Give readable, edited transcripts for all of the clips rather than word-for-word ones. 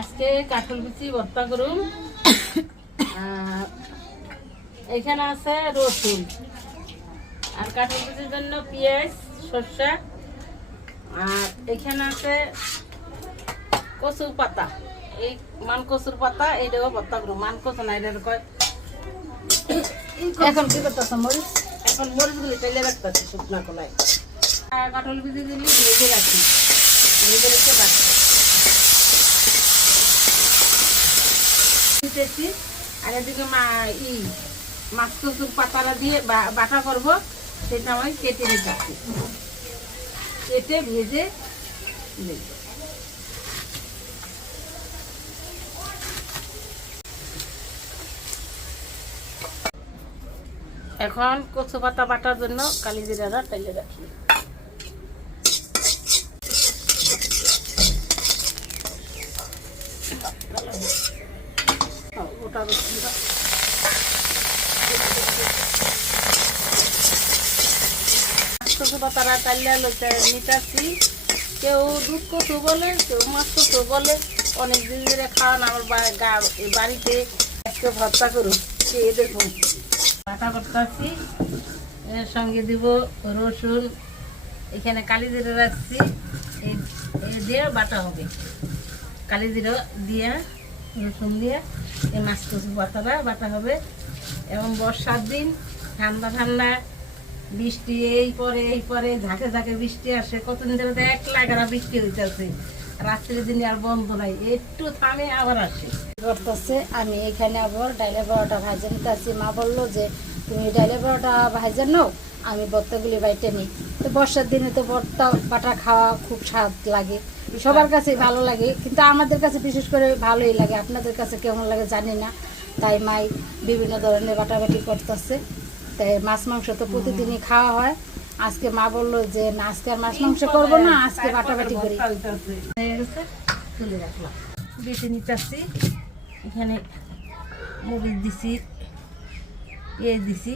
আজকে কাঁঠাল বিচি ভর্তা করুন। এখানে আছে রসুন আর কাঁঠাল বিচির জন্য পেঁয়াজ সরষা, আর এখানে আছে কচুর পাতা। এই মান কচুর পাতা এইটাও ভর্তা করুন। মান কচু না এটা কয়। এখন কি করতেছ? মরিচ। এখন মরিচগুলি তেলে রাখতেছি শুকনা কলায়। কাঁঠাল বিচিগুলি ভেজে রাখি, ভেজে রেখে রাখি। আর এদিকে মাছ কচুর পাতাটা দিয়ে বাটা করবো, সেটা আমি কেটে নিচ্ছি। কেটে ভেজে নেব। এখন কচু পাতা বাটার জন্য কালি জিরাটা তেলে রাখি। ওটা কচু পাতাটা তাইলে নিতাছি। কেউ দুধ কচু বলে, কেউ মাছ কচু বলে। অনেক দিন ধরে খাওয়ান আমার বাড়িতে। আজকে ভর্তা করুন, খেয়ে দেখুন। বাটা করতেছি, এর সঙ্গে দিব রসুন। এখানে কালি জিরা রাখছি, এই দিয়ে বাটা হবে। কালি জিরা দিয়ে রসুন দিয়ে এই মাছ কচু পাতাটা বাটা হবে। এবং বর্ষার দিন, ঠান্ডা ঠান্ডা বৃষ্টি এই পরে ঝাঁকে ঝাঁকে বৃষ্টি আসে। কতদিন ধরে তো এক লাগারা বৃষ্টি হইতেছে, রাত্রের দিনে আর বন্ধ নাই, একটু থামে আবার আসে। করতেছে আমি এখানে আবার ডাইলে বড়াটা ভাজে নিতেছি। মা বললো যে তুমি ডাইলে বড়াটা ভাজে নাও, আমি ভর্তাগুলি বাইটে নিই। তো বর্ষার দিনে তো ভর্তা বাটা খাওয়া খুব স্বাদ লাগে, সবার কাছে ভালো লাগে, কিন্তু আমাদের কাছে বিশেষ করে ভালোই লাগে। আপনাদের কাছে কেমন লাগে জানি না। তাই মাই বিভিন্ন ধরনের বাটাবাটি করতেছে। তাই মাছ মাংস তো প্রতিদিনই খাওয়া হয়। আজকে মা বললো যে না, আজকে আর মাছ মাংস করবো না, আজকে বাটাবাটি করি। তুলে রাখলাম, বেছে নিতেছি। এখানে মরিচ দিছি, পেঁয়াজ দিছি,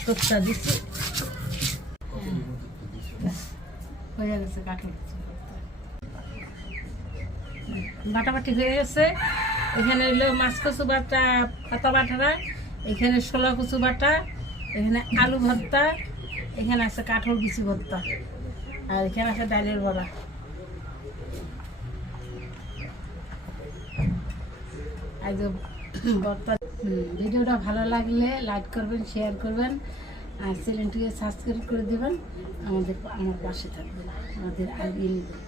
সরষা দিছি। হয়ে গেছে কাঁঠাল বাটাবাটি হয়ে গেছে। এখানে হলো মাছ কচু বাটা, পাতা বাটারা, এখানে শোলা কচু বাটা, এখানে আলু ভর্তা, এখানে আছে কাঁঠাল বিচি ভর্তা, আর এখানে আছে ডালের বড়া। ভিডিওটা ভালো লাগলে লাইক করবেন, শেয়ার করবেন, আর চ্যানেলটিকে সাবস্ক্রাইব করে দেবেন। আমার পাশে থাকবেন, আমাদের এগিয়ে নেবেন।